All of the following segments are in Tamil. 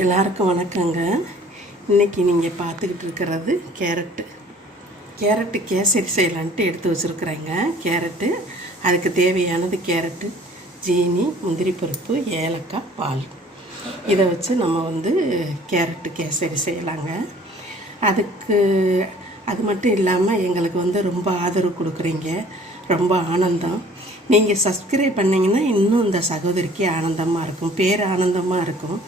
எல்லாருக்கும் வணக்கங்க. இன்னைக்கு நீங்கள் பார்த்துக்கிட்டு இருக்கிறது கேரட்டு. கேரட்டு கேசரி செய்யலான்ட்டு எடுத்து வச்சுருக்குறேங்க. கேரட்டு அதுக்கு தேவையானது கேரட்டு ஜீனி முந்திரி பருப்பு ஏலக்காய் பால். இதை வச்சு நம்ம வந்து கேரட்டு கேசரி செய்யலாங்க. அதுக்கு அது மட்டும் இல்லாமல் எங்களுக்கு வந்து ரொம்ப ஆதரவு கொடுக்குறீங்க. ரொம்ப ஆனந்தம். நீங்கள் சப்ஸ்கிரைப் பண்ணிங்கன்னா இன்னும் இந்த சகோதரிக்கு ஆனந்தமாக இருக்கும். பேர் ஆனந்தமாக இருக்கும்.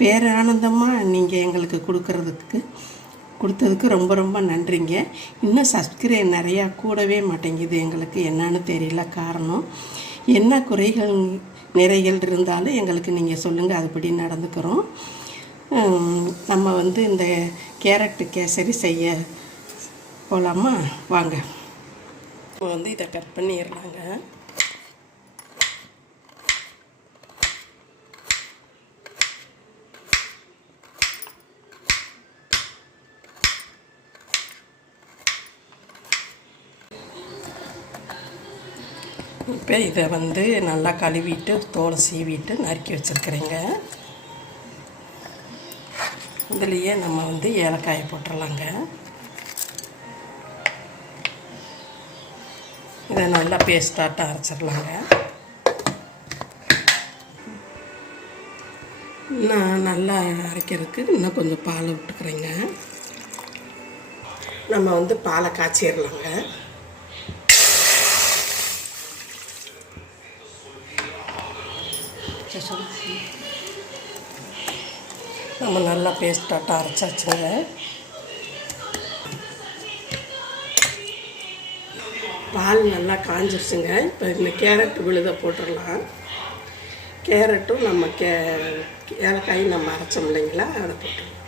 பேரானந்தமாக நீங்கள் எங்களுக்கு கொடுக்கறதுக்கு கொடுத்ததுக்கு ரொம்ப ரொம்ப நன்றிங்க. இன்னும் சப்ஸ்கிரைப் நிறையா கூடவே மாட்டேங்குது எங்களுக்கு. என்னன்னு தெரியல காரணம். என்ன குறைகள் நிறைகள் இருந்தாலும் எங்களுக்கு நீங்கள் சொல்லுங்கள் அதுபடி நடந்துக்கிறோம். நம்ம வந்து இந்த கேரட்டு கேசரி செய்ய போகலாமா வாங்க. இப்போ வந்து இதை கட் பண்ணிடலாங்க. இப்போ இதை வந்து நல்லா கழுவிட்டு தோலை சீவிட்டு நறுக்கி வச்சுருக்குறேங்க. இதுலேயே நம்ம வந்து ஏலக்காயை போட்டுடலாங்க இதை நல்லா பேஸ்டாட்டம் அரைச்சிடலாங்க. நான் நல்லா அரைக்கிறதுக்கு இன்னும் கொஞ்சம் பால் விட்டுக்கிறேங்க. நம்ம வந்து பாலை காய்ச்சிடலாங்க. நம்ம நல்லா பேஸ்டாட்டம் அரைச்சாச்சுங்க பால் நல்லா காஞ்சிருச்சுங்க. இப்போ இந்த கேரட் விழுத போட்டுடலாம். கேரட்டும் நம்ம கே ஏலக்காயும் நம்ம அரைச்சோம் இல்லைங்களா? அதை போட்டுடலாம்.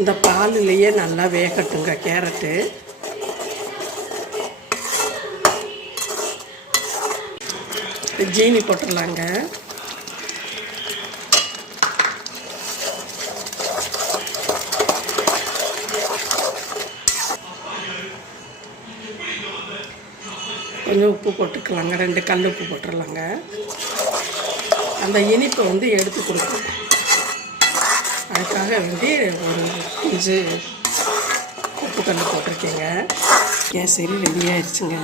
இந்த பாலுலேயே நல்லா வேகட்டுங்க கேரட்டு. ஜீனி போட்டுடலாங்க. கொஞ்சம் உப்பு போட்டுக்கலாங்க ரெண்டு கல் உப்பு போட்டுடலாங்க. அந்த இனிப்பை வந்து எடுத்து கொடுக்கும் அதுக்காக வேண்டி ஒரு அஞ்சு உப்பு கல் போட்டிருக்கேங்க. கேசரி ரெடி ஆயிடுச்சுங்க.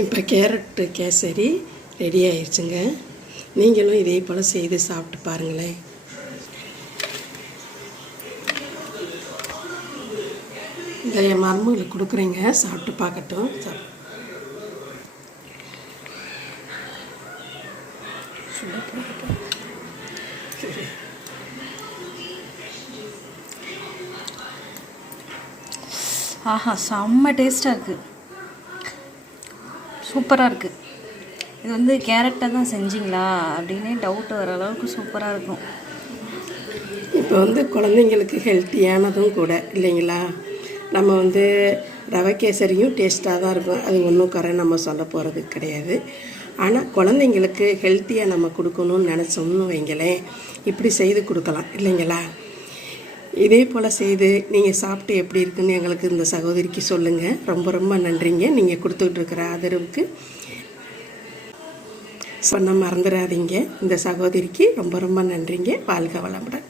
இப்போ கேரட்டு கேசரி ரெடி ஆயிடுச்சுங்க நீங்களும் இதே போல் செய்து சாப்பிட்டு பாருங்களேன். இதை என் மருமகளுக்கு கொடுக்குறீங்க. சாப்பிட்டு பார்க்கட்டும். சாப்~ ஆஹா செம்ம டேஸ்ட்டாக இருக்குது சூப்பராக இருக்குது இது வந்து கேரட்டை தான் செஞ்சிங்களா? அப்படின்னே டவுட் வர அளவுக்கு சூப்பராக இருக்கும். இப்போ வந்து குழந்தைங்களுக்கு ஹெல்த்தியானதும் கூட இல்லைங்களா? நம்ம வந்து ரவை கேசரியும் டேஸ்ட்டாக தான் இருக்கும். அது ஒன்றும் குறை நம்ம சொல்ல போகிறது கிடையாது. ஆனால் குழந்தைங்களுக்கு ஹெல்த்தியாக நம்ம கொடுக்கணும்னு நினச்சோம்னு வைங்களேன் இப்படி செய்து கொடுக்கலாம் இல்லைங்களா? இதே போல் செய்து நீங்கள் சாப்பிட்டு எப்படி இருக்குன்னு எங்களுக்கு இந்த சகோதரிக்கு சொல்லுங்கள் ரொம்ப ரொம்ப நன்றிங்க. நீங்கள் கொடுத்துக்கிட்டு இருக்கிற ஆதரவுக்கு. சொன்ன மறந்துடாதீங்க. இந்த சகோதரிக்கு ரொம்ப ரொம்ப நன்றிங்க. வாழ்க வளமுடன்.